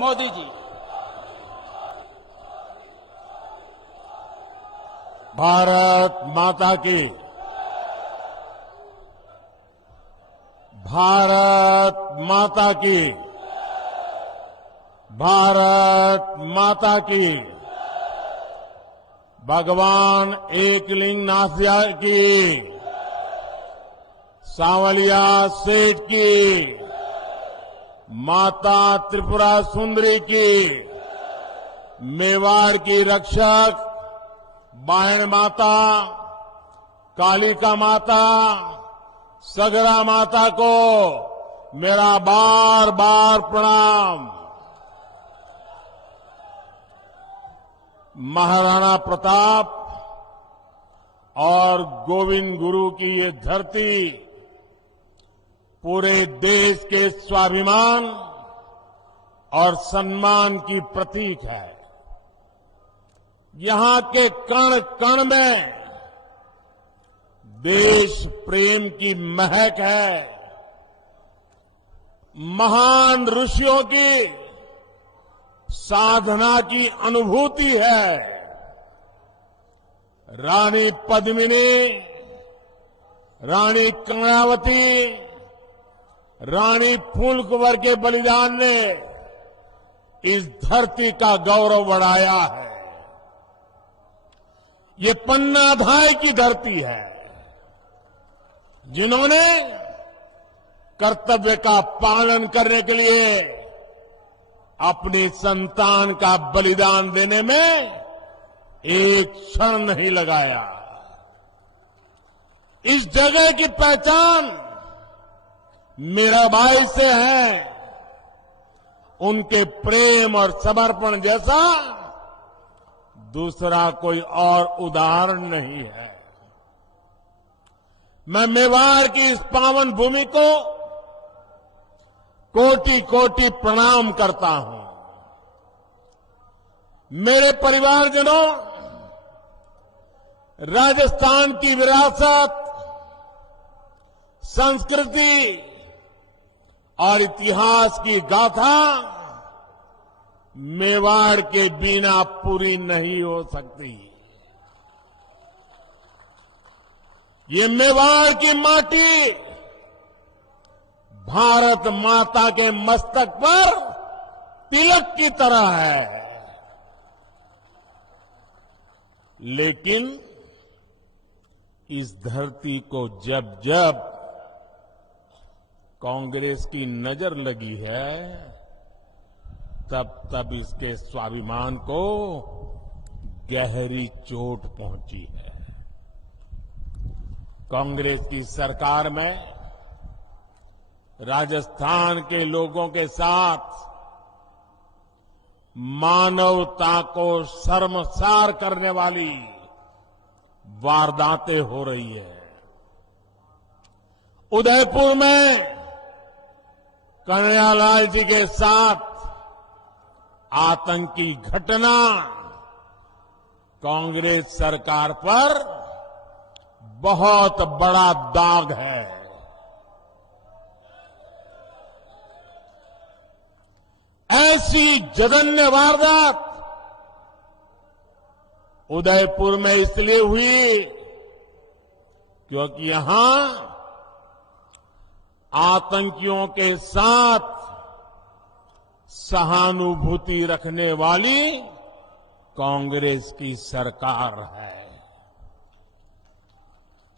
मोदी जी। भारत माता की, भारत माता की, भारत माता की, भगवान एकलिंगनाथ की, सांवलिया सेठ की, माता त्रिपुरा सुंदरी की, मेवाड़ की रक्षक बायण माता, कालिका माता, सगरा माता को मेरा बार बार प्रणाम। महाराणा प्रताप और गोविंद गुरु की ये धरती पूरे देश के स्वाभिमान और सम्मान की प्रतीक है। यहां के कण कण में देश प्रेम की महक है। महान ऋषियों की साधना की अनुभूति है। रानी पद्मिनी, रानी कर्णावती, रानी फूलकुंवर के बलिदान ने इस धरती का गौरव बढ़ाया है। ये पन्नाधाय की धरती है, जिन्होंने कर्तव्य का पालन करने के लिए अपनी संतान का बलिदान देने में एक क्षण नहीं लगाया। इस जगह की पहचान मीराबाई से है। उनके प्रेम और समर्पण जैसा दूसरा कोई और उदाहरण नहीं है। मैं मेवाड़ की इस पावन भूमि को कोटि कोटि प्रणाम करता हूं। मेरे परिवारजनों, राजस्थान की विरासत, संस्कृति और इतिहास की गाथा मेवाड़ के बिना पूरी नहीं हो सकती। ये मेवाड़ की माटी भारत माता के मस्तक पर तिलक की तरह है। लेकिन इस धरती को जब जब कांग्रेस की नजर लगी है, तब तब इसके स्वाभिमान को गहरी चोट पहुंची है। कांग्रेस की सरकार में राजस्थान के लोगों के साथ मानवता को शर्मसार करने वाली वारदातें हो रही है। उदयपुर में कन्हैयालाल जी के साथ आतंकी घटना कांग्रेस सरकार पर बहुत बड़ा दाग है। ऐसी जघन्य वारदात उदयपुर में इसलिए हुई क्योंकि यहां आतंकियों के साथ सहानुभूति रखने वाली कांग्रेस की सरकार है।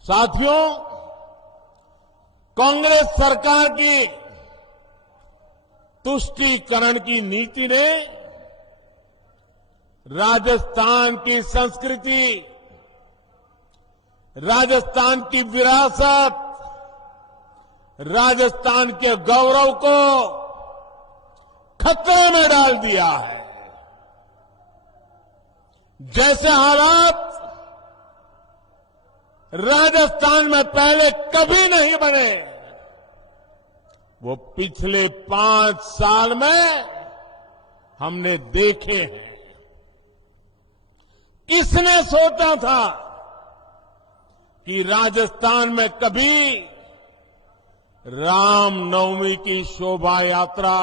साथियों, कांग्रेस सरकार की तुष्टीकरण की नीति ने राजस्थान की संस्कृति, राजस्थान की विरासत, राजस्थान के गौरव को खतरे में डाल दिया है। जैसे हालात राजस्थान में पहले कभी नहीं बने, वो पिछले 5 साल में हमने देखे हैं। किसने सोचा था कि राजस्थान में कभी रामनवमी की शोभा यात्रा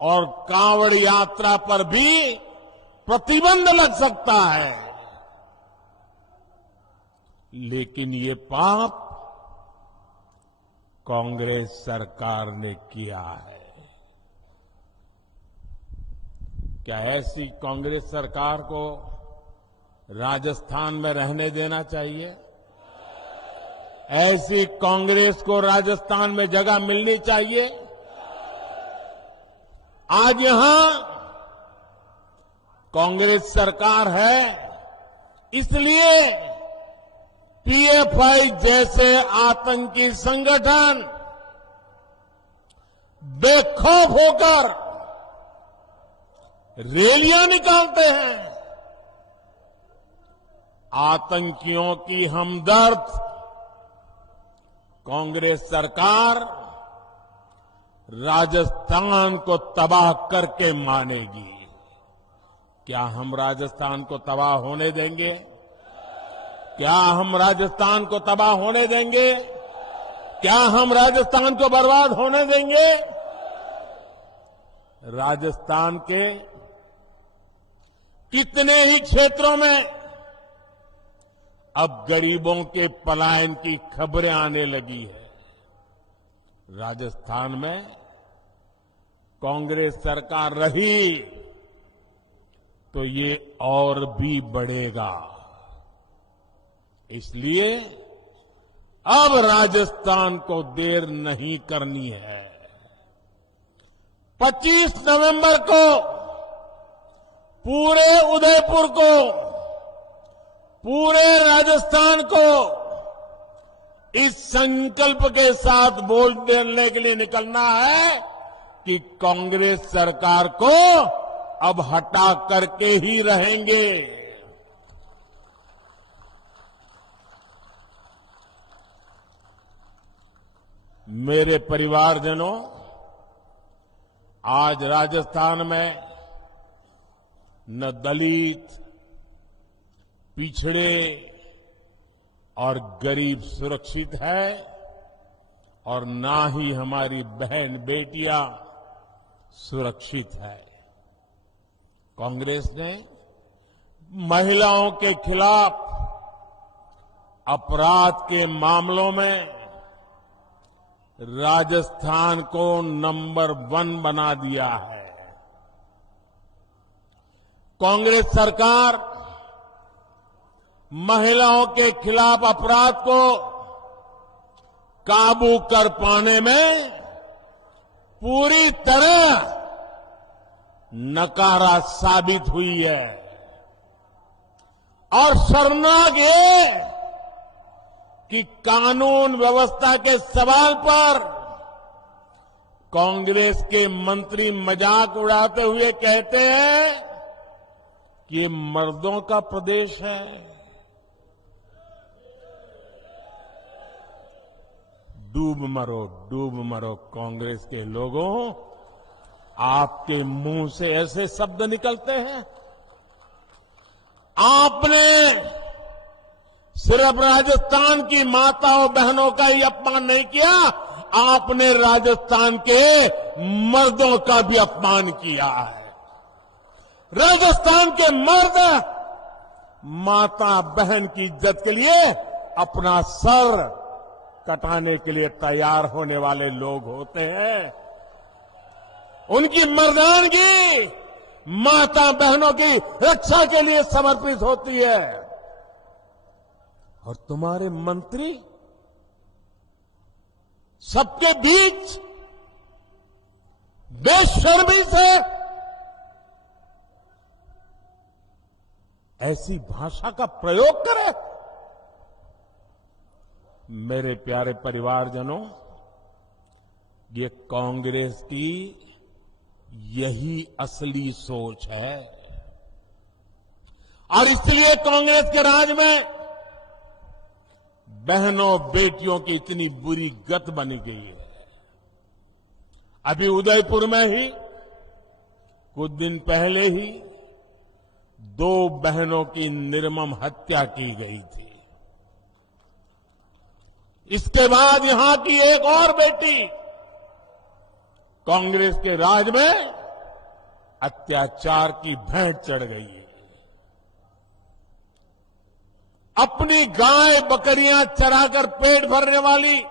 और कांवड़ यात्रा पर भी प्रतिबंध लग सकता है। लेकिन ये पाप कांग्रेस सरकार ने किया है। क्या ऐसी कांग्रेस सरकार को राजस्थान में रहने देना चाहिए? ऐसी कांग्रेस को राजस्थान में जगह मिलनी चाहिए? आज यहां कांग्रेस सरकार है, इसलिए पीएफआई जैसे आतंकी संगठन बेखौफ होकर रैलियां निकालते हैं। आतंकियों की हमदर्द कांग्रेस सरकार राजस्थान को तबाह करके मानेगी। क्या हम राजस्थान को तबाह होने देंगे? क्या हम राजस्थान को तबाह होने देंगे? क्या हम राजस्थान को बर्बाद होने देंगे? राजस्थान के कितने ही क्षेत्रों में अब गरीबों के पलायन की खबरें आने लगी है। राजस्थान में कांग्रेस सरकार रही तो ये और भी बढ़ेगा। इसलिए अब राजस्थान को देर नहीं करनी है। 25 नवंबर को पूरे उदयपुर को, पूरे राजस्थान को इस संकल्प के साथ वोट देने के लिए निकलना है कि कांग्रेस सरकार को अब हटा करके ही रहेंगे। मेरे परिवारजनों, आज राजस्थान में न दलित, पिछड़े और गरीब सुरक्षित है और ना ही हमारी बहन बेटियां सुरक्षित है। कांग्रेस ने महिलाओं के खिलाफ अपराध के मामलों में राजस्थान को नंबर 1 बना दिया है। कांग्रेस सरकार महिलाओं के खिलाफ अपराध को काबू कर पाने में पूरी तरह नकारा साबित हुई है। और शर्मनाक ये कि कानून व्यवस्था के सवाल पर कांग्रेस के मंत्री मजाक उड़ाते हुए कहते हैं कि ये मर्दों का प्रदेश है। डूब मरो कांग्रेस के लोगों, आपके मुंह से ऐसे शब्द निकलते हैं। आपने सिर्फ राजस्थान की माताओं बहनों का ही अपमान नहीं किया, आपने राजस्थान के मर्दों का भी अपमान किया है। राजस्थान के मर्द माता बहन की इज्जत के लिए अपना सर कटाने के लिए तैयार होने वाले लोग होते हैं। उनकी मर्दानगी माता बहनों की रक्षा के लिए समर्पित होती है। और तुम्हारे मंत्री सबके बीच बेशर्मी से ऐसी भाषा का प्रयोग करें। मेरे प्यारे परिवारजनों, ये कांग्रेस की यही असली सोच है और इसलिए कांग्रेस के राज में बहनों बेटियों की इतनी बुरी गत बनी गई है। अभी उदयपुर में ही कुछ दिन पहले ही 2 बहनों की निर्मम हत्या की गई थी। इसके बाद यहां की एक और बेटी कांग्रेस के राज में अत्याचार की भेंट चढ़ गई है। अपनी गाय बकरियां चराकर पेट भरने वाली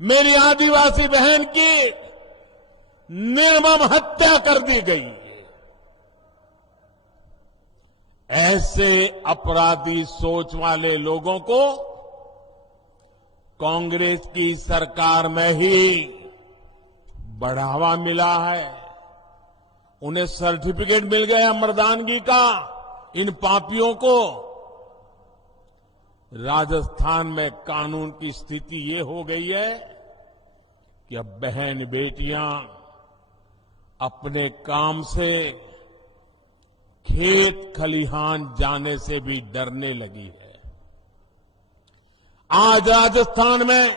मेरी आदिवासी बहन की निर्मम हत्या कर दी गई। ऐसे अपराधी सोच वाले लोगों को कांग्रेस की सरकार में ही बढ़ावा मिला है। उन्हें सर्टिफिकेट मिल गया मर्दानगी का। इन पापियों को राजस्थान में कानून की स्थिति ये हो गई है कि अब बहन बेटियां अपने काम से खेत खलिहान जाने से भी डरने लगी है। आज राजस्थान में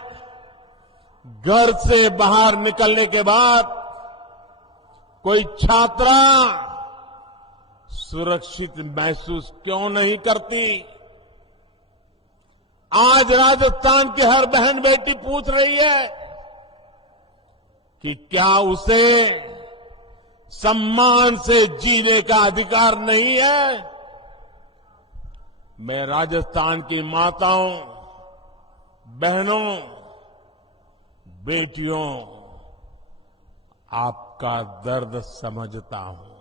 घर से बाहर निकलने के बाद कोई छात्रा सुरक्षित महसूस क्यों नहीं करती? आज राजस्थान की हर बहन बेटी पूछ रही है कि क्या उसे सम्मान से जीने का अधिकार नहीं है? मैं राजस्थान की माताओं, बहनों, बेटियों, आपका दर्द समझता हूं।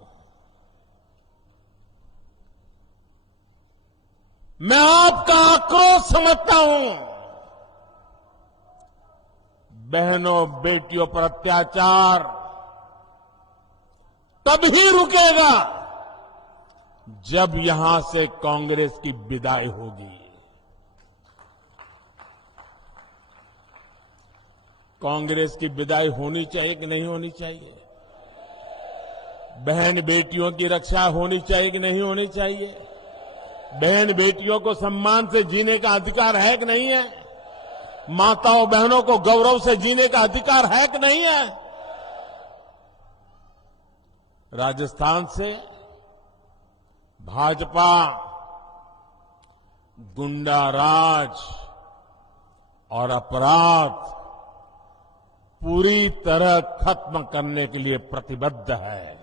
मैं आपका आक्रोश समझता हूं। बहनों बेटियों पर अत्याचार तभी रुकेगा जब यहां से कांग्रेस की विदाई होगी। कांग्रेस की विदाई होनी चाहिए कि नहीं होनी चाहिए? बहन बेटियों की रक्षा होनी चाहिए कि नहीं होनी चाहिए? बहन बेटियों को सम्मान से जीने का अधिकार है कि नहीं है? माताओं बहनों को गौरव से जीने का अधिकार है कि नहीं है? राजस्थान से भाजपा गुंडा राज और अपराध पूरी तरह खत्म करने के लिए प्रतिबद्ध है।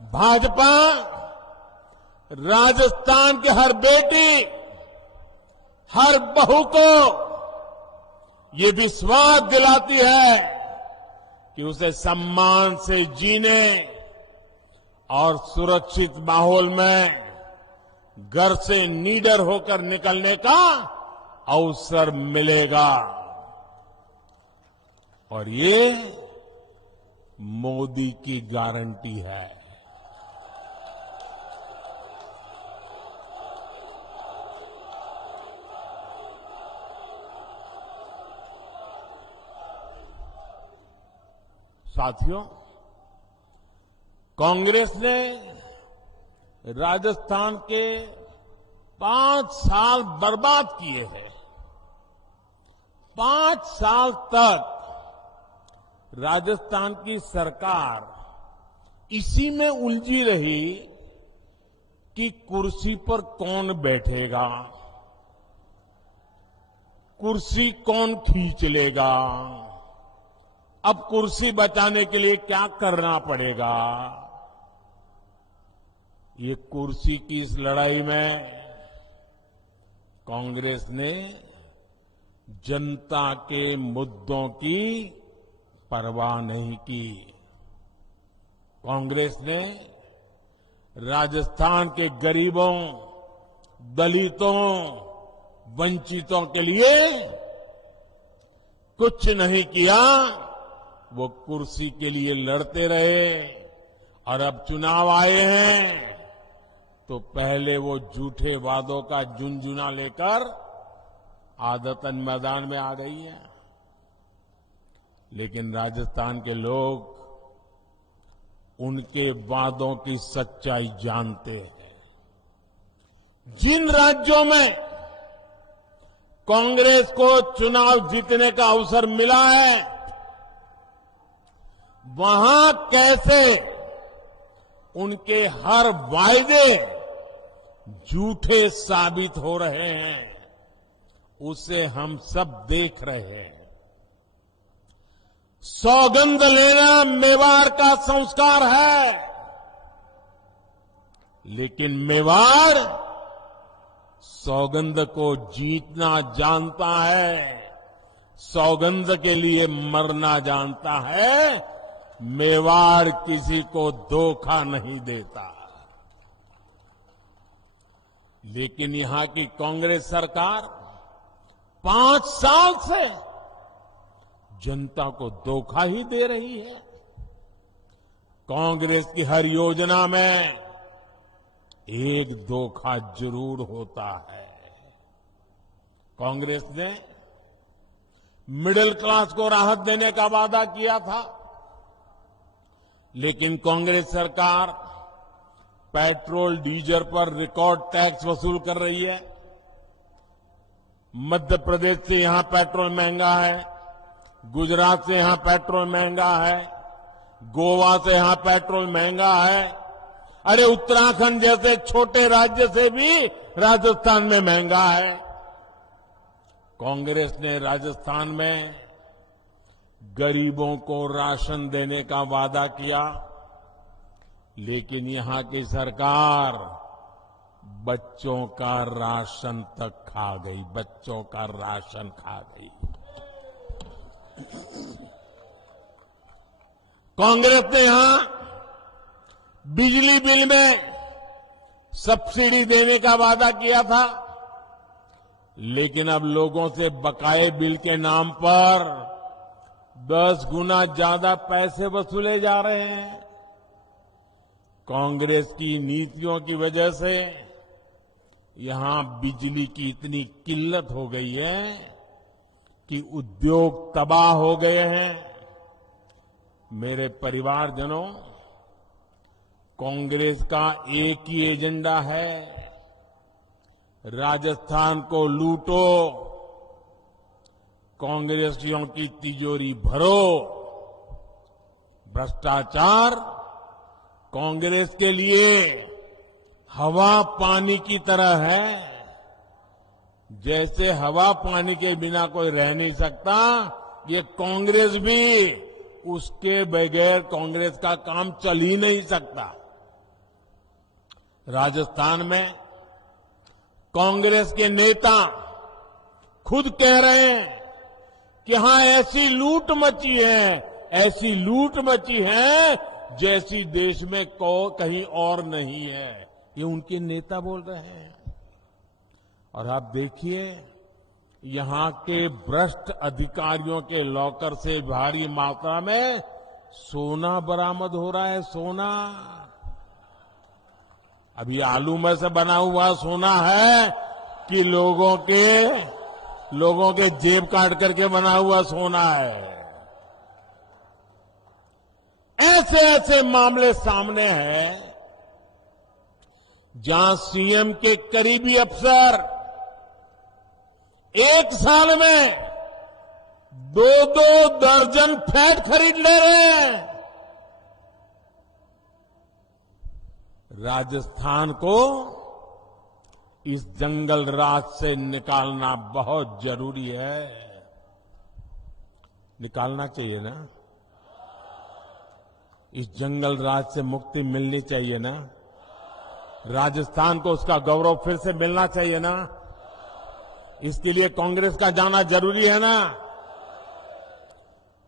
भाजपा राजस्थान की हर बेटी, हर बहू को ये विश्वास दिलाती है कि उसे सम्मान से जीने और सुरक्षित माहौल में घर से निडर होकर निकलने का अवसर मिलेगा। और ये मोदी की गारंटी है। साथियों, कांग्रेस ने राजस्थान के 5 साल बर्बाद किए हैं। 5 साल तक राजस्थान की सरकार इसी में उलझी रही कि कुर्सी पर कौन बैठेगा, कुर्सी कौन खींच लेगा, अब कुर्सी बचाने के लिए क्या करना पड़ेगा। ये कुर्सी की इस लड़ाई में कांग्रेस ने जनता के मुद्दों की परवाह नहीं की। कांग्रेस ने राजस्थान के गरीबों, दलितों, वंचितों के लिए कुछ नहीं किया। वो कुर्सी के लिए लड़ते रहे और अब चुनाव आए हैं तो पहले वो झूठे वादों का झुनझुना लेकर आदतन मैदान में आ गई है। लेकिन राजस्थान के लोग उनके वादों की सच्चाई जानते हैं। जिन राज्यों में कांग्रेस को चुनाव जीतने का अवसर मिला है, वहां कैसे उनके हर वायदे झूठे साबित हो रहे हैं, उसे हम सब देख रहे हैं। सौगंध लेना मेवाड़ का संस्कार है, लेकिन मेवाड़ सौगंध को जीतना जानता है, सौगंध के लिए मरना जानता है। मेवाड़ किसी को धोखा नहीं देता। लेकिन यहां की कांग्रेस सरकार 5 साल से जनता को धोखा ही दे रही है। कांग्रेस की हर योजना में एक धोखा जरूर होता है। कांग्रेस ने मिडिल क्लास को राहत देने का वादा किया था, लेकिन कांग्रेस सरकार पेट्रोल डीजल पर रिकॉर्ड टैक्स वसूल कर रही है। मध्य प्रदेश से यहां पेट्रोल महंगा है, गुजरात से यहां पेट्रोल महंगा है, गोवा से यहां पेट्रोल महंगा है। अरे उत्तराखंड जैसे छोटे राज्य से भी राजस्थान में महंगा है। कांग्रेस ने राजस्थान में गरीबों को राशन देने का वादा किया, लेकिन यहां की सरकार बच्चों का राशन तक खा गई, बच्चों का राशन खा गई। कांग्रेस ने यहां बिजली बिल में सब्सिडी देने का वादा किया था, लेकिन अब लोगों से बकाये बिल के नाम पर 10 गुना ज्यादा पैसे वसूले जा रहे हैं। कांग्रेस की नीतियों की वजह से यहां बिजली की इतनी किल्लत हो गई है कि उद्योग तबाह हो गए हैं। मेरे परिवारजनों, कांग्रेस का एक ही एजेंडा है, राजस्थान को लूटो, कांग्रेसियों की तिजोरी भरो। भ्रष्टाचार कांग्रेस के लिए हवा पानी की तरह है। जैसे हवा पानी के बिना कोई रह नहीं सकता, ये कांग्रेस भी उसके बगैर कांग्रेस का काम चल ही नहीं सकता। राजस्थान में कांग्रेस के नेता खुद कह रहे हैं कि हां ऐसी लूट मची है, ऐसी लूट मची है जैसी देश में कहीं और नहीं है। ये उनके नेता बोल रहे हैं। और आप देखिए, यहां के भ्रष्ट अधिकारियों के लॉकर से भारी मात्रा में सोना बरामद हो रहा है। सोना अभी आलू में से बना हुआ सोना है कि लोगों के जेब काट करके बना हुआ सोना है। ऐसे ऐसे मामले सामने हैं जहां सीएम के करीबी अफसर एक साल में 2-2 दर्जन फ्लैट खरीद ले रहे हैं। राजस्थान को इस जंगल राज से निकालना बहुत जरूरी है। निकालना चाहिए ना? इस जंगल राज से मुक्ति मिलनी चाहिए ना? राजस्थान को उसका गौरव फिर से मिलना चाहिए ना? इसके लिए कांग्रेस का जाना जरूरी है ना?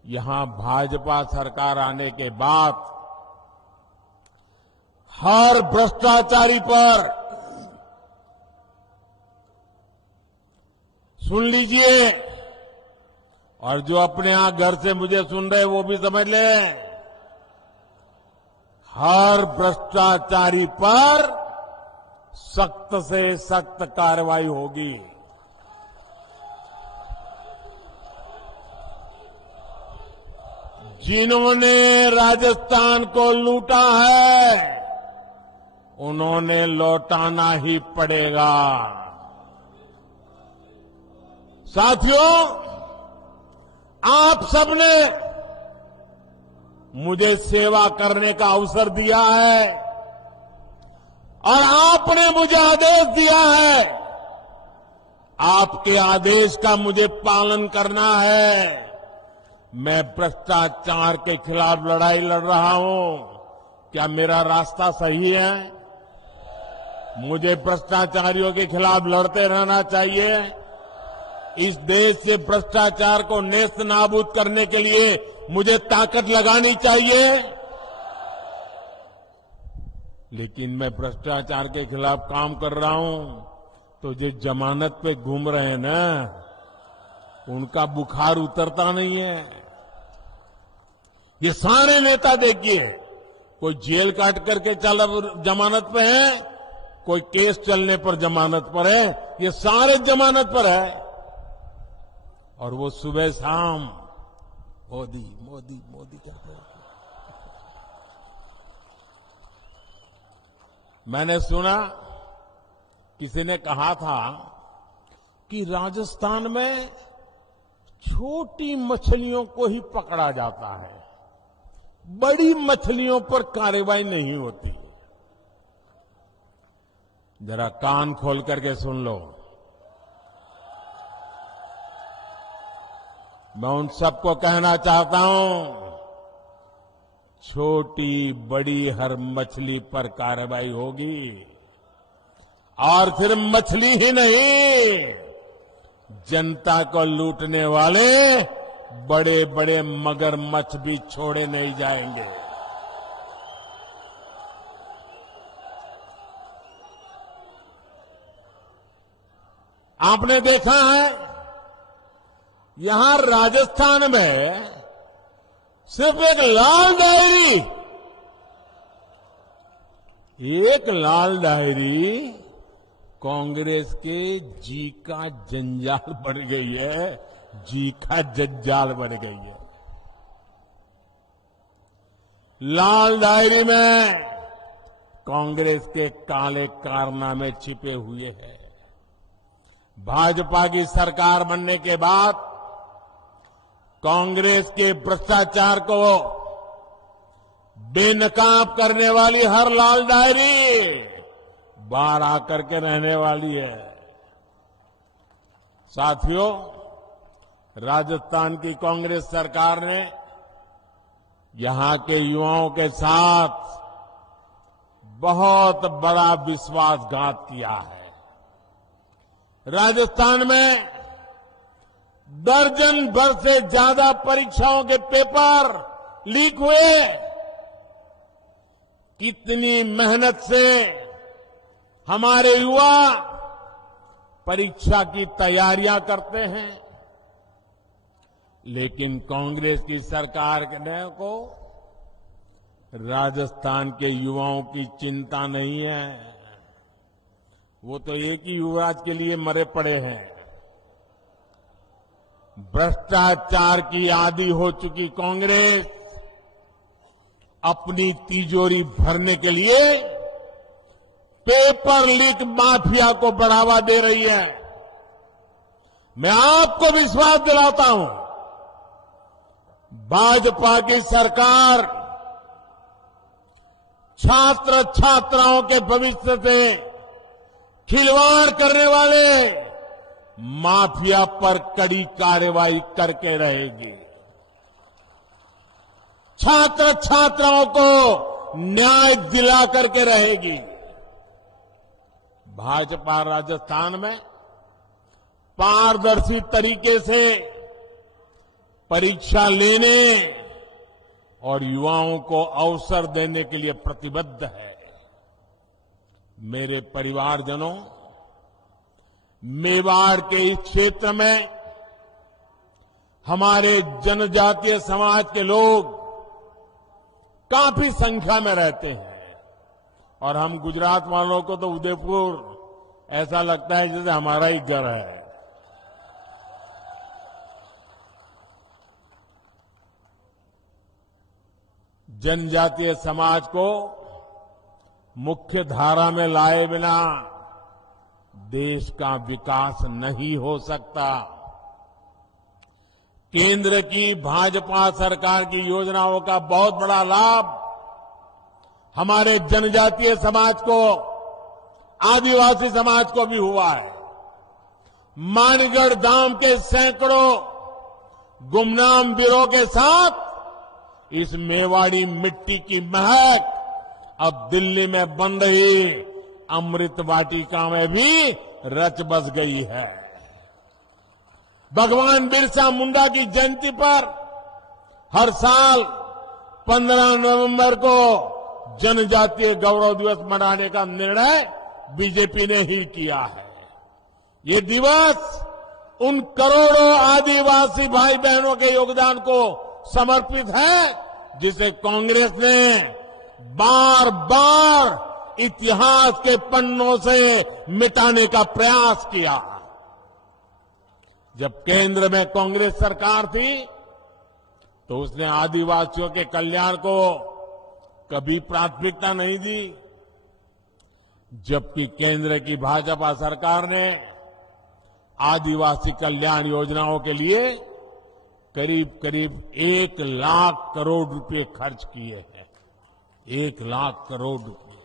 यहां भाजपा सरकार आने के बाद हर भ्रष्टाचारी पर सुन लीजिए, और जो अपने यहां घर से मुझे सुन रहे वो भी समझ लें, हर भ्रष्टाचारी पर सख्त से सख्त कार्रवाई होगी। जिन्होंने राजस्थान को लूटा है उन्होंने लौटाना ही पड़ेगा। साथियों, आप सबने मुझे सेवा करने का अवसर दिया है और आपने मुझे आदेश दिया है। आपके आदेश का मुझे पालन करना है। मैं भ्रष्टाचार के खिलाफ लड़ाई लड़ रहा हूं। क्या मेरा रास्ता सही है? मुझे भ्रष्टाचारियों के खिलाफ लड़ते रहना चाहिए। इस देश से भ्रष्टाचार को नेस्त नाबूद करने के लिए मुझे ताकत लगानी चाहिए। लेकिन मैं भ्रष्टाचार के खिलाफ काम कर रहा हूं तो जो जमानत पे घूम रहे हैं ना, उनका बुखार उतरता नहीं है। ये सारे नेता देखिए, कोई जेल काट करके जमानत पे है, कोई केस चलने पर जमानत पर है, ये सारे जमानत पर है। और वो सुबह शाम मोदी मोदी मोदी कहते हैं। मैंने सुना किसी ने कहा था कि राजस्थान में छोटी मछलियों को ही पकड़ा जाता है, बड़ी मछलियों पर कार्रवाई नहीं होती। जरा कान खोल करके सुन लो। मैं उन सबको कहना चाहता हूं, छोटी बड़ी हर मछली पर कार्रवाई होगी। और फिर मछली ही नहीं, जनता को लूटने वाले बड़े बड़े मगरमच्छ भी छोड़े नहीं जाएंगे। आपने देखा है, यहां राजस्थान में सिर्फ एक लाल डायरी कांग्रेस के जी का जंजाल बन गई है, जी का जंजाल बन गई है। लाल डायरी में कांग्रेस के काले कारनामे छिपे हुए हैं। भाजपा की सरकार बनने के बाद कांग्रेस के भ्रष्टाचार को बेनकाब करने वाली हर लाल डायरी बाहर आकर के रहने वाली है। साथियों, राजस्थान की कांग्रेस सरकार ने यहां के युवाओं के साथ बहुत बड़ा विश्वासघात किया है। राजस्थान में दर्जन भर से ज्यादा परीक्षाओं के पेपर लीक हुए। कितनी मेहनत से हमारे युवा परीक्षा की तैयारियां करते हैं, लेकिन कांग्रेस की सरकार ने को राजस्थान के युवाओं की चिंता नहीं है। वो तो एक ही युवराज के लिए मरे पड़े हैं। भ्रष्टाचार की आदी हो चुकी कांग्रेस अपनी तिजोरी भरने के लिए पेपर लीक माफिया को बढ़ावा दे रही है। मैं आपको विश्वास दिलाता हूं, भाजपा की सरकार छात्र छात्राओं के भविष्य से खिलवाड़ करने वाले माफिया पर कड़ी कार्रवाई करके रहेगी। छात्र छात्राओं को न्याय दिला करके रहेगी। भाजपा राजस्थान में पारदर्शी तरीके से परीक्षा लेने और युवाओं को अवसर देने के लिए प्रतिबद्ध है। मेरे परिवारजनों, मेवाड़ के इस क्षेत्र में हमारे जनजातीय समाज के लोग काफी संख्या में रहते हैं और हम गुजरात वालों को तो उदयपुर ऐसा लगता है जैसे हमारा ही घर है। जनजातीय समाज को मुख्य धारा में लाए बिना देश का विकास नहीं हो सकता। केंद्र की भाजपा सरकार की योजनाओं का बहुत बड़ा लाभ हमारे जनजातीय समाज को, आदिवासी समाज को भी हुआ है। मानगढ़ धाम के सैकड़ों गुमनाम वीरों के साथ इस मेवाड़ी मिट्टी की महक अब दिल्ली में बन रही अमृत वाटिका में भी रच बस गई है। भगवान बिरसा मुंडा की जयंती पर हर साल 15 नवंबर को जनजातीय गौरव दिवस मनाने का निर्णय बीजेपी ने ही किया है। ये दिवस उन करोड़ों आदिवासी भाई बहनों के योगदान को समर्पित है जिसे कांग्रेस ने बार बार इतिहास के पन्नों से मिटाने का प्रयास किया। जब केंद्र में कांग्रेस सरकार थी तो उसने आदिवासियों के कल्याण को कभी प्राथमिकता नहीं दी, जबकि केंद्र की भाजपा सरकार ने आदिवासी कल्याण योजनाओं के लिए करीब करीब 1 लाख करोड़ रुपए खर्च किए हैं। 1 लाख करोड़ रुपए।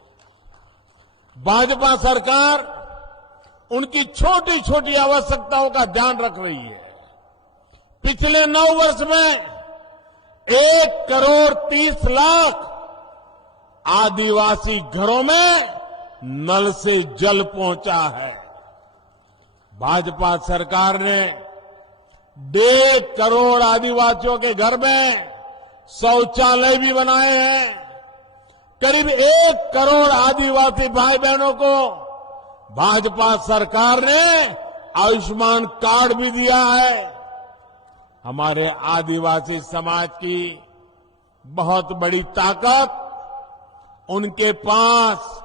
भाजपा सरकार उनकी छोटी छोटी आवश्यकताओं का ध्यान रख रही है। पिछले 9 वर्ष में 1,30,00,000 आदिवासी घरों में नल से जल पहुंचा है। भाजपा सरकार ने 1.5 करोड़ आदिवासियों के घर में शौचालय भी बनाए हैं। करीब 1 करोड़ आदिवासी भाई बहनों को भाजपा सरकार ने आयुष्मान कार्ड भी दिया है। हमारे आदिवासी समाज की बहुत बड़ी ताकत उनके पास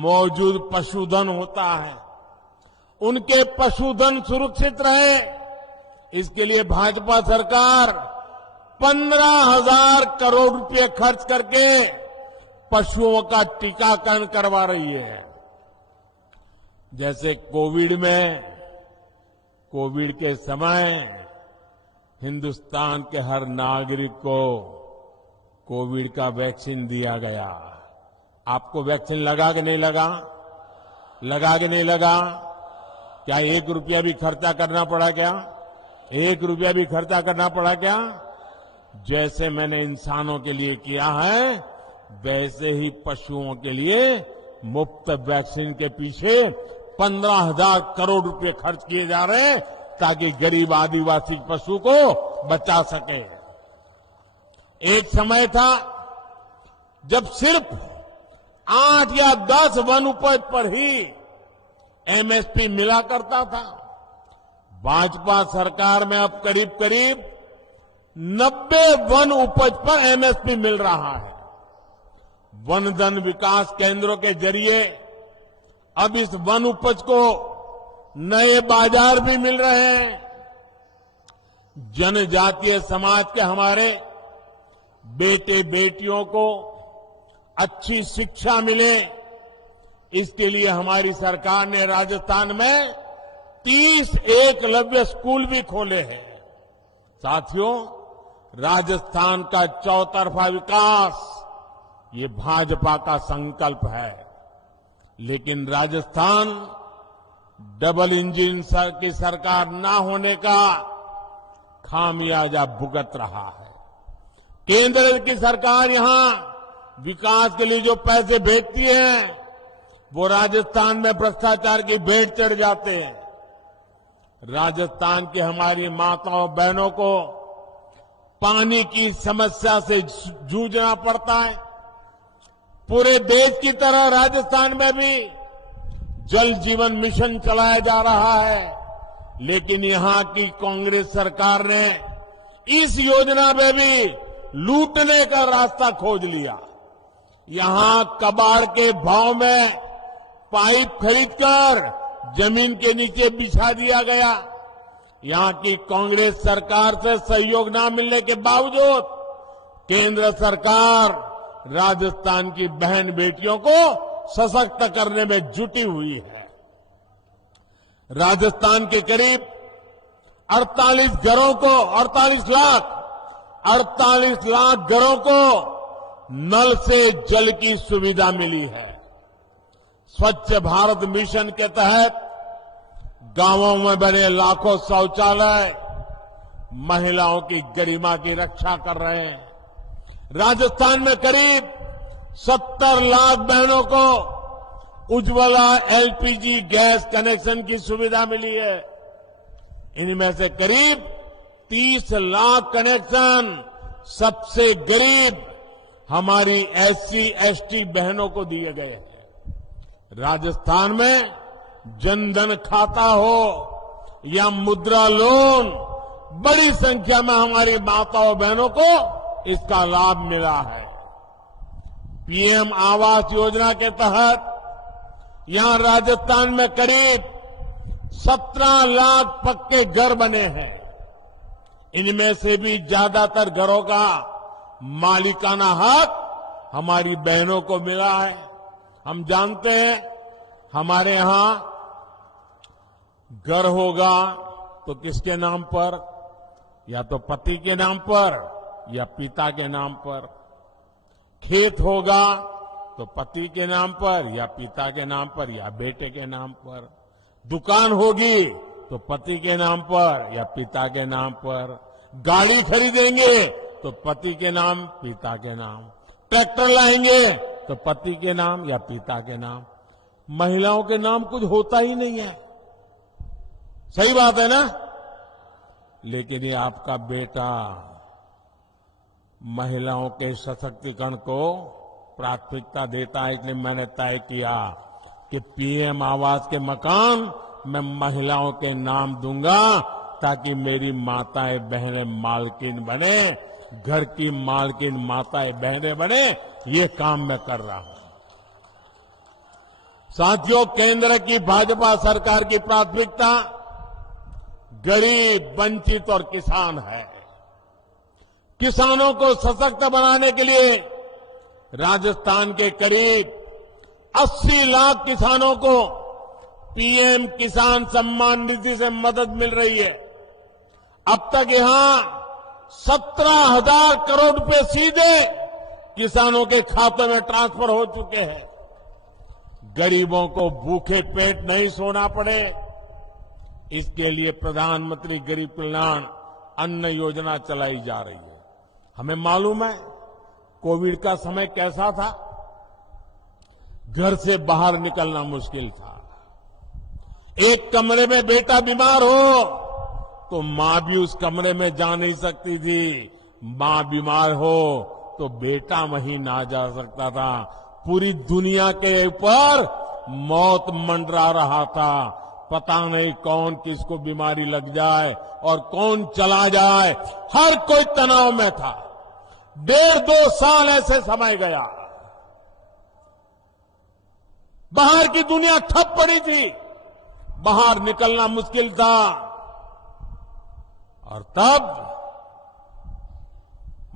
मौजूद पशुधन होता है। उनके पशुधन सुरक्षित रहे, इसके लिए भाजपा सरकार 15,000 करोड़ रुपए खर्च करके पशुओं का टीकाकरण करवा रही है। जैसे कोविड के समय हिंदुस्तान के हर नागरिक को कोविड का वैक्सीन दिया गया। आपको वैक्सीन लगा कि नहीं लगा? लगा कि नहीं लगा? क्या 1 रुपया भी खर्चा करना पड़ा क्या? 1 रुपया भी खर्चा करना पड़ा क्या? जैसे मैंने इंसानों के लिए किया है वैसे ही पशुओं के लिए मुफ्त वैक्सीन के पीछे 15,000 करोड़ रुपए खर्च किए जा रहे हैं ताकि गरीब आदिवासी पशु को बचा सके। एक समय था जब सिर्फ 8 या 10 वन उपज पर ही एमएसपी मिला करता था। भाजपा सरकार में अब करीब करीब 90 वन उपज पर एमएसपी मिल रहा है। वन धन विकास केंद्रों के जरिए अब इस वन उपज को नए बाजार भी मिल रहे हैं। जनजातीय समाज के हमारे बेटे बेटियों को अच्छी शिक्षा मिले, इसके लिए हमारी सरकार ने राजस्थान में 30 एकलव्य स्कूल भी खोले हैं। साथियों, राजस्थान का चौतरफा विकास ये भाजपा का संकल्प है, लेकिन राजस्थान डबल इंजन की सरकार ना होने का खामियाजा भुगत रहा है। केंद्र की सरकार यहां विकास के लिए जो पैसे भेजती है वो राजस्थान में भ्रष्टाचार की भेंट चढ़ जाते हैं। राजस्थान की हमारी माताओं बहनों को पानी की समस्या से जूझना पड़ता है। पूरे देश की तरह राजस्थान में भी जल जीवन मिशन चलाया जा रहा है, लेकिन यहां की कांग्रेस सरकार ने इस योजना में भी लूटने का रास्ता खोज लिया। यहां कबाड़ के भाव में पाइप खरीदकर जमीन के नीचे बिछा दिया गया। यहां की कांग्रेस सरकार से सहयोग न मिलने के बावजूद केंद्र सरकार राजस्थान की बहन बेटियों को सशक्त करने में जुटी हुई है। राजस्थान के करीब 48 लाख घरों को नल से जल की सुविधा मिली है। स्वच्छ भारत मिशन के तहत गांवों में बने लाखों शौचालय महिलाओं की गरिमा की रक्षा कर रहे हैं। राजस्थान में करीब 70 लाख बहनों को उज्ज्वला एलपीजी गैस कनेक्शन की सुविधा मिली है। इनमें से करीब 30 लाख कनेक्शन सबसे गरीब हमारी एससी एसटी बहनों को दिए गए हैं। राजस्थान में जनधन खाता हो या मुद्रा लोन, बड़ी संख्या में हमारी माताओं बहनों को इसका लाभ मिला है। पीएम आवास योजना के तहत यहां राजस्थान में करीब 17 लाख पक्के घर बने हैं। इनमें से भी ज्यादातर घरों का मालिकाना हक हमारी बहनों को मिला है। हम जानते हैं हमारे यहां घर होगा तो किसके नाम पर, या तो पति के नाम पर या पिता के नाम पर। खेत होगा तो पति के नाम पर या पिता के नाम पर या बेटे के नाम पर। दुकान होगी तो पति के नाम पर या पिता के नाम पर। गाड़ी खरीदेंगे तो पति के नाम पिता के नाम। ट्रैक्टर लाएंगे तो पति के नाम या पिता के नाम। महिलाओं के नाम कुछ होता ही नहीं है। सही बात है ना? लेकिन ये आपका बेटा महिलाओं के सशक्तिकरण को प्राथमिकता देता है। इसलिए मैंने तय किया कि पीएम आवास के मकान मैं महिलाओं के नाम दूंगा, ताकि मेरी माताएं बहनें मालकिन बने, घर की मालकिन माताएं बहनें बने। ये काम मैं कर रहा हूं। साथियों, केंद्र की भाजपा सरकार की प्राथमिकता गरीब, वंचित और किसान है। किसानों को सशक्त बनाने के लिए राजस्थान के करीब 80 लाख किसानों को पीएम किसान सम्मान निधि से मदद मिल रही है। अब तक यहां 17,000 करोड़ रुपए सीधे किसानों के खातों में ट्रांसफर हो चुके हैं। गरीबों को भूखे पेट नहीं सोना पड़े, इसके लिए प्रधानमंत्री गरीब कल्याण अन्न योजना चलाई जा रही है। हमें मालूम है कोविड का समय कैसा था। घर से बाहर निकलना मुश्किल था। एक कमरे में बेटा बीमार हो तो मां भी उस कमरे में जा नहीं सकती थी। मां बीमार हो तो बेटा वहीं ना जा सकता था। पूरी दुनिया के ऊपर मौत मंडरा रहा था। पता नहीं कौन किसको बीमारी लग जाए और कौन चला जाए। हर कोई तनाव में था। 1.5-2 साल ऐसे समय गया। बाहर की दुनिया ठप पड़ी थी, बाहर निकलना मुश्किल था। और तब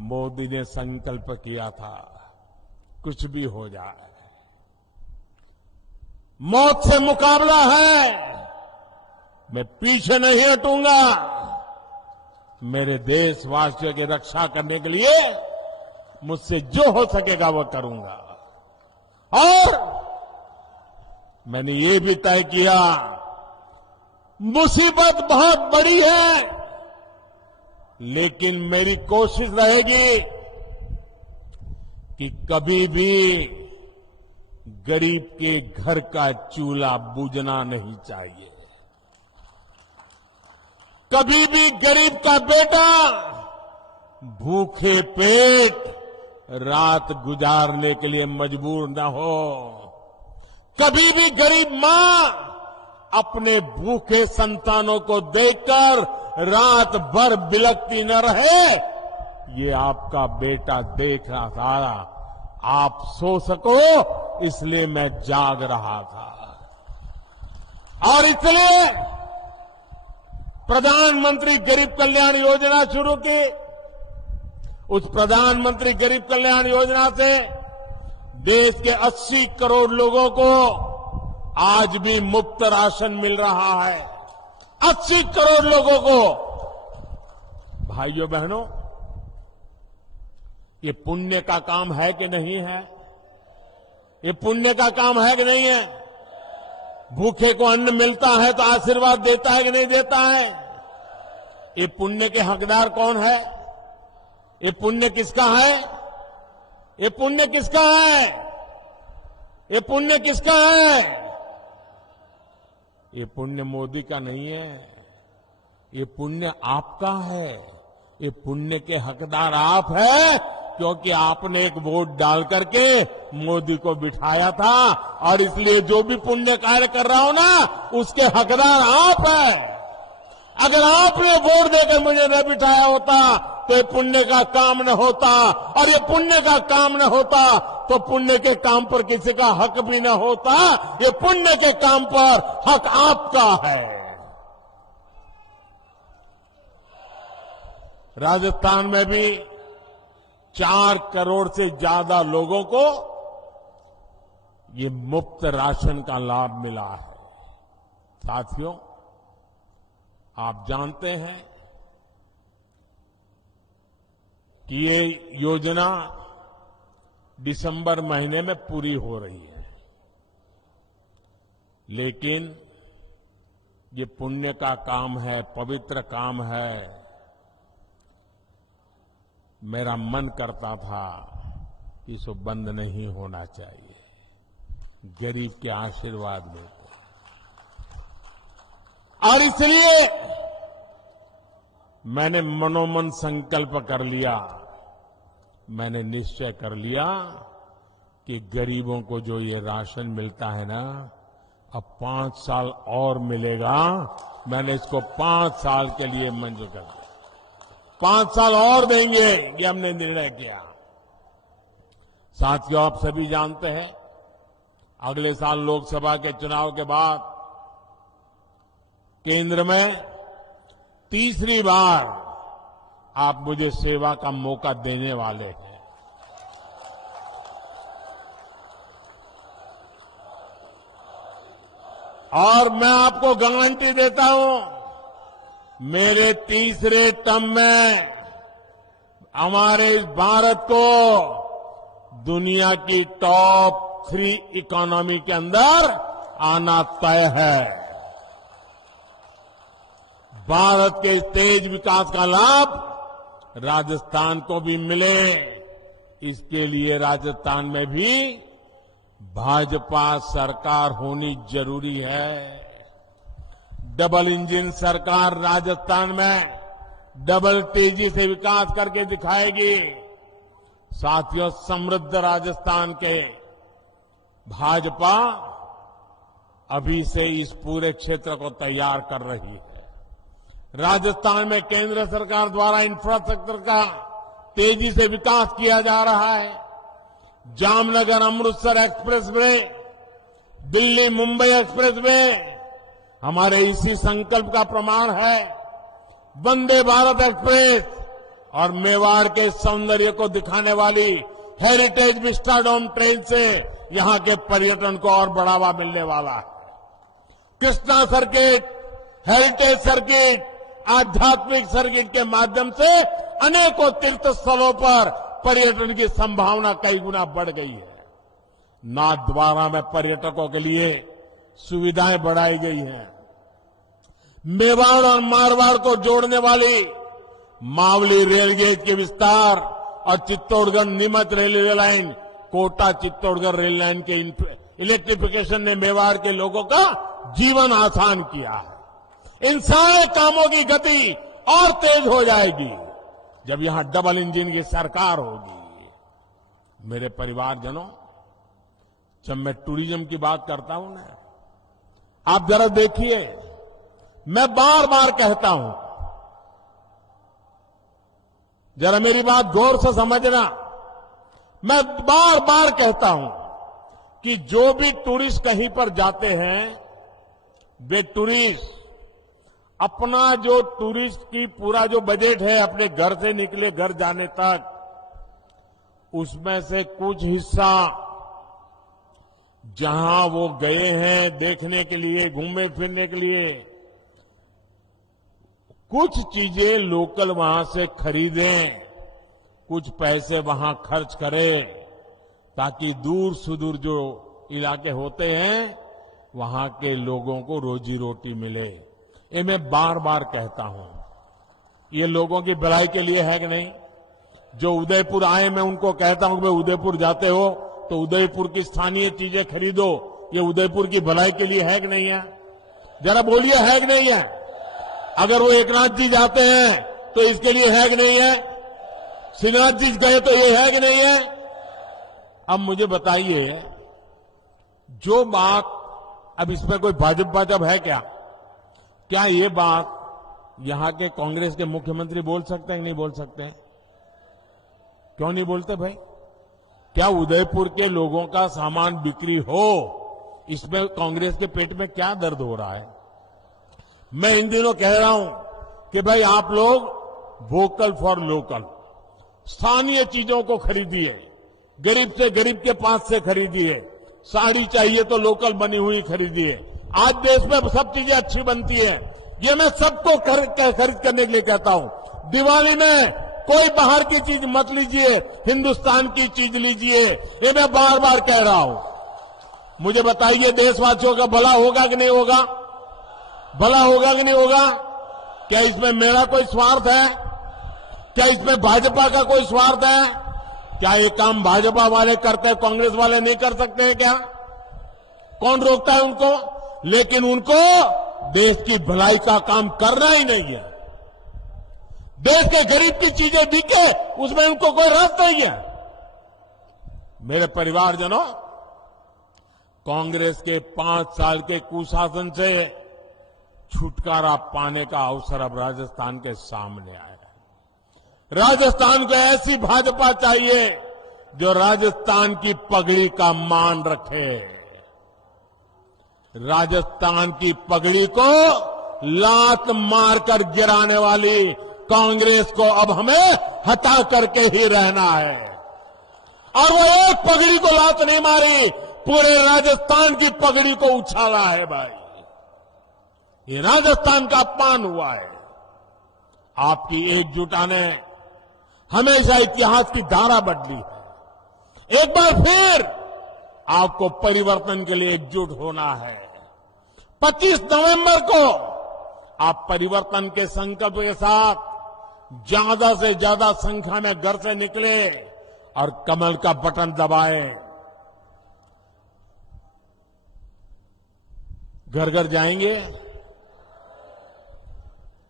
मोदी ने संकल्प किया था, कुछ भी हो जाए, मौत से मुकाबला है, मैं पीछे नहीं हटूंगा। मेरे देशवासियों की रक्षा करने के लिए मुझसे जो हो सकेगा वो करूंगा। और मैंने ये भी तय किया, मुसीबत बहुत बड़ी है, लेकिन मेरी कोशिश रहेगी कि कभी भी गरीब के घर का चूल्हा बुझना नहीं चाहिए। कभी भी गरीब का बेटा भूखे पेट रात गुजारने के लिए मजबूर न हो। कभी भी गरीब मां अपने भूखे संतानों को देखकर रात भर बिलखती न रहे। ये आपका बेटा देख रहा था। आप सो सको इसलिए मैं जाग रहा था। और इसलिए प्रधानमंत्री गरीब कल्याण योजना शुरू की। उस प्रधानमंत्री गरीब कल्याण योजना से देश के 80 करोड़ लोगों को आज भी मुफ्त राशन मिल रहा है। 80 करोड़ लोगों को। भाइयों बहनों, ये पुण्य का काम है कि नहीं है? ये पुण्य का काम है कि नहीं है? भूखे को अन्न मिलता है तो आशीर्वाद देता है कि नहीं देता है? ये पुण्य के हकदार कौन है? ये पुण्य किसका है? ये पुण्य किसका है? ये पुण्य किसका है? ये पुण्य मोदी का नहीं है, ये पुण्य आपका है। ये पुण्य के हकदार आप हैं, क्योंकि आपने एक वोट डाल करके मोदी को बिठाया था, और इसलिए जो भी पुण्य कार्य कर रहा हो ना, उसके हकदार आप हैं। अगर आपने वोट देकर मुझे न बिठाया होता तो ये पुण्य का काम न होता, और ये पुण्य का काम न होता तो पुण्य के काम पर किसी का हक भी न होता। ये पुण्य के काम पर हक आपका है। राजस्थान में भी 4 करोड़ से ज्यादा लोगों को ये मुफ्त राशन का लाभ मिला है। साथियों, आप जानते हैं कि ये योजना दिसंबर महीने में पूरी हो रही है, लेकिन ये पुण्य का काम है, पवित्र काम है। मेरा मन करता था कि इसको बंद नहीं होना चाहिए, गरीब के आशीर्वाद में। और इसलिए मैंने मनोमन संकल्प कर लिया, मैंने निश्चय कर लिया कि गरीबों को जो ये राशन मिलता है ना, अब 5 साल और मिलेगा। मैंने इसको 5 साल के लिए मंजूर कर दिया। 5 साल और देंगे, ये हमने निर्णय किया। साथियों, आप सभी जानते हैं, अगले साल लोकसभा के चुनाव के बाद केंद्र में तीसरी बार आप मुझे सेवा का मौका देने वाले हैं। और मैं आपको गारंटी देता हूं, मेरे तीसरे टर्म में हमारे इस भारत को दुनिया की टॉप 3 इकोनॉमी के अंदर आना तय है। भारत के तेज विकास का लाभ राजस्थान को भी मिले, इसके लिए राजस्थान में भी भाजपा सरकार होनी जरूरी है। डबल इंजन सरकार राजस्थान में डबल तेजी से विकास करके दिखाएगी। साथियों, समृद्ध राजस्थान के भाजपा अभी से इस पूरे क्षेत्र को तैयार कर रही है। राजस्थान में केंद्र सरकार द्वारा इंफ्रास्ट्रक्चर का तेजी से विकास किया जा रहा है। Jamnagar Amritsar express way, Delhi Mumbai express way हमारे इसी संकल्प का प्रमाण है। वंदे भारत एक्सप्रेस और मेवाड़ के सौंदर्य को दिखाने वाली हेरिटेज विस्टाडोम ट्रेन से यहां के पर्यटन को और बढ़ावा मिलने वाला है। कृष्णा सर्किट, हेरिटेज सर्किट, आध्यात्मिक सर्किट के माध्यम से अनेकों तीर्थ स्थलों पर पर्यटन की संभावना कई गुना बढ़ गई है। नाथद्वारा में पर्यटकों के लिए सुविधाएं बढ़ाई गई हैं। मेवाड़ और मारवाड़ को जोड़ने वाली मावली रेलगेज के विस्तार और Chittorgarh Neemuch railway line, Kota Chittorgarh rail line के इलेक्ट्रिफिकेशन ने मेवाड़ के लोगों का जीवन आसान किया है। इन सारे कामों की गति और तेज हो जाएगी जब यहां डबल इंजन की सरकार होगी। मेरे परिवारजनों, जब मैं टूरिज्म की बात करता हूं ना, आप जरा देखिए, मैं बार बार कहता हूं, जरा मेरी बात गौर से समझना। मैं बार बार कहता हूं कि जो भी टूरिस्ट कहीं पर जाते हैं, वे टूरिस्ट अपना जो टूरिस्ट की पूरा जो बजट है अपने घर से निकले घर जाने तक, उसमें से कुछ हिस्सा जहां वो गए हैं देखने के लिए, घूमने फिरने के लिए, कुछ चीजें लोकल वहां से खरीदें, कुछ पैसे वहां खर्च करें, ताकि दूर सुदूर जो इलाके होते हैं वहां के लोगों को रोजी रोटी मिले। ये मैं बार बार कहता हूं। ये लोगों की भलाई के लिए है कि नहीं? जो उदयपुर आए, मैं उनको कहता हूं कि भाई उदयपुर जाते हो तो उदयपुर की स्थानीय चीजें खरीदो। ये उदयपुर की भलाई के लिए है कि नहीं है? जरा बोलिए, है कि नहीं है? अगर वो एकनाथ जी जाते हैं तो इसके लिए है कि नहीं है? श्रीनाथ जी गए तो ये है कि नहीं है? अब मुझे बताइए, जो बात, अब इसमें कोई भाजपा है क्या? क्या ये बात यहां के कांग्रेस के मुख्यमंत्री बोल सकते हैं कि नहीं बोल सकते हैं? क्यों नहीं बोलते भाई? क्या उदयपुर के लोगों का सामान बिक्री हो, इसमें कांग्रेस के पेट में क्या दर्द हो रहा है? मैं इन दिनों कह रहा हूं कि भाई आप लोग वोकल फॉर लोकल, स्थानीय चीजों को खरीदिए, गरीब से गरीब के पास से खरीदिए। साड़ी चाहिए तो लोकल बनी हुई खरीदिए। आज देश में सब चीजें अच्छी बनती है, ये मैं सबको खरीद करने के लिए कहता हूं। दिवाली में कोई बाहर की चीज मत लीजिए, हिंदुस्तान की चीज लीजिए, ये मैं बार बार कह रहा हूं। मुझे बताइए, देशवासियों का भला होगा कि नहीं होगा? भला होगा कि नहीं होगा? क्या इसमें मेरा कोई स्वार्थ है? क्या इसमें भाजपा का कोई स्वार्थ है? क्या ये काम भाजपा वाले करते हैं, कांग्रेस वाले नहीं कर सकते हैं क्या? कौन रोकता है उनको? लेकिन उनको देश की भलाई का काम करना ही नहीं है। देश के गरीब की चीजें बिके, उसमें उनको कोई रस नहीं है। मेरे परिवारजनों, कांग्रेस के 5 साल के कुशासन से छुटकारा पाने का अवसर अब राजस्थान के सामने आया है। राजस्थान को ऐसी भाजपा चाहिए जो राजस्थान की पगड़ी का मान रखे। राजस्थान की पगड़ी को लात मारकर गिराने वाली कांग्रेस को अब हमें हटा करके ही रहना है। और वो एक पगड़ी को लात नहीं मारी, पूरे राजस्थान की पगड़ी को उछाला है भाई। ये राजस्थान का अपमान हुआ है। आपकी एकजुटता ने हमेशा इतिहास की धारा बदली है। एक बार फिर आपको परिवर्तन के लिए एकजुट होना है। 25 नवंबर को आप परिवर्तन के संकल्प के साथ ज्यादा से ज्यादा संख्या में घर से निकले और कमल का बटन दबाएं। घर घर जाएंगे,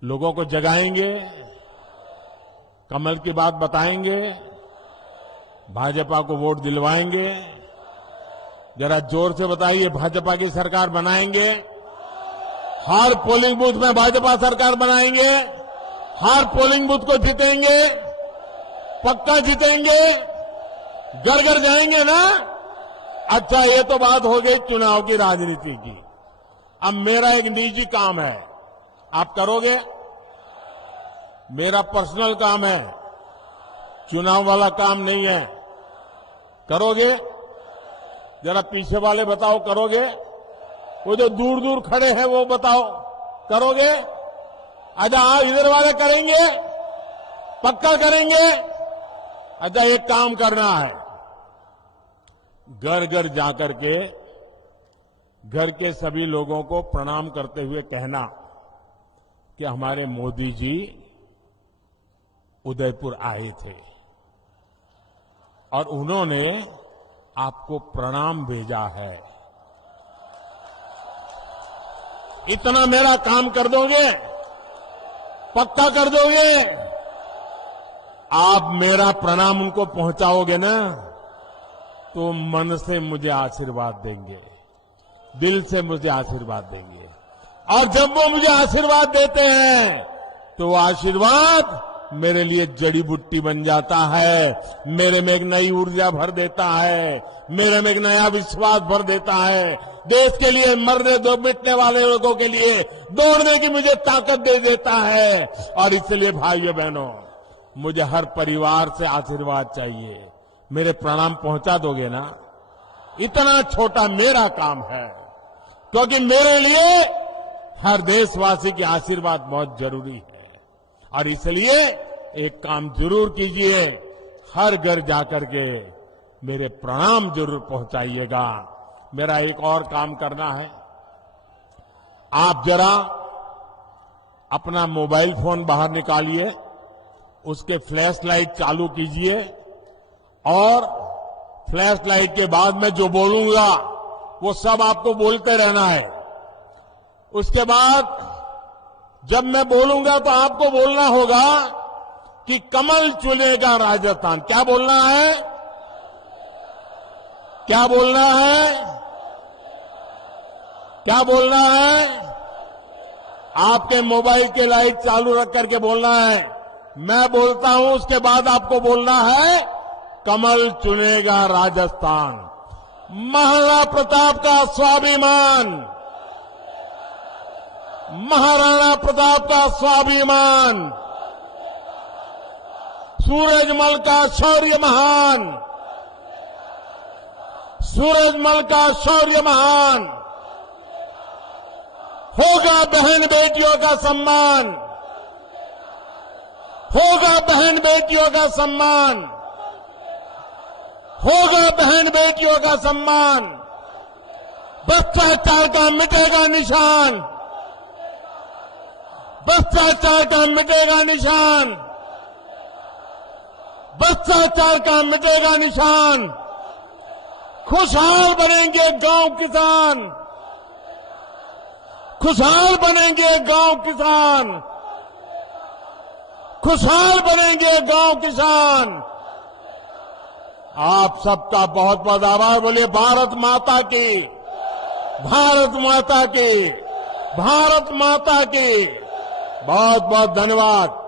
लोगों को जगाएंगे, कमल की बात बताएंगे, भाजपा को वोट दिलवाएंगे। जरा जोर से बताइए, भाजपा की सरकार बनाएंगे? हर पोलिंग बूथ में भाजपा सरकार बनाएंगे? हर पोलिंग बूथ को जीतेंगे? पक्का जीतेंगे? घर घर जाएंगे ना? अच्छा, ये तो बात हो गई चुनाव की राजनीति की। अब मेरा एक निजी काम है, आप करोगे? मेरा पर्सनल काम है, चुनाव वाला काम नहीं है। करोगे? जरा पीछे वाले बताओ, करोगे? वो जो दूर दूर खड़े हैं वो बताओ, करोगे? अच्छा, इधर वाले करेंगे? पक्का करेंगे? अच्छा, एक काम करना है, घर घर जाकर के घर के सभी लोगों को प्रणाम करते हुए कहना कि हमारे मोदी जी उदयपुर आए थे और उन्होंने आपको प्रणाम भेजा है। इतना मेरा काम कर दोगे? पक्का कर दोगे? आप मेरा प्रणाम उनको पहुंचाओगे ना, तो मन से मुझे आशीर्वाद देंगे, दिल से मुझे आशीर्वाद देंगे। और जब वो मुझे आशीर्वाद देते हैं तो वो आशीर्वाद मेरे लिए जड़ी बूटी बन जाता है, मेरे में एक नई ऊर्जा भर देता है, मेरे में एक नया विश्वास भर देता है। देश के लिए मरने दो मिटने वाले लोगों के लिए दौड़ने की मुझे ताकत दे देता है। और इसलिए भाइयों बहनों, मुझे हर परिवार से आशीर्वाद चाहिए। मेरे प्रणाम पहुंचा दोगे ना? इतना छोटा मेरा काम है, क्योंकि मेरे लिए हर देशवासी की आशीर्वाद बहुत जरूरी है। और इसलिए एक काम जरूर कीजिए, हर घर जाकर के मेरे प्रणाम जरूर पहुंचाइएगा। मेरा एक और काम करना है, आप जरा अपना मोबाइल फोन बाहर निकालिए, उसके फ्लैश लाइट चालू कीजिए और फ्लैश लाइट के बाद मैं जो बोलूंगा वो सब आपको बोलते रहना है। उसके बाद जब मैं बोलूंगा तो आपको बोलना होगा कि कमल चुनेगा राजस्थान। क्या बोलना है? क्या बोलना है? क्या बोलना है? आपके मोबाइल के लाइट चालू रख करके बोलना है। मैं बोलता हूं, उसके बाद आपको बोलना है कमल चुनेगा राजस्थान। महाराणा प्रताप का स्वाभिमान, महाराणा प्रताप का स्वाभिमान, सूरजमल का शौर्य महान, सूरजमल का शौर्य महान। होगा बहन बेटियों का सम्मान, होगा बहन बेटियों का सम्मान, होगा बहन बेटियों का सम्मान। भ्रष्टाचार का मिटेगा निशान, भ्रष्टाचार का मिटेगा निशान, भ्रष्टाचार का मिटेगा निशान। खुशहाल बनेंगे गांव किसान, खुशहाल बनेंगे गांव किसान, खुशहाल बनेंगे गांव किसान। आप सबका बहुत बहुत आभार। बोलिए भारत माता की, भारत माता की, भारत माता की। बहुत बहुत धन्यवाद।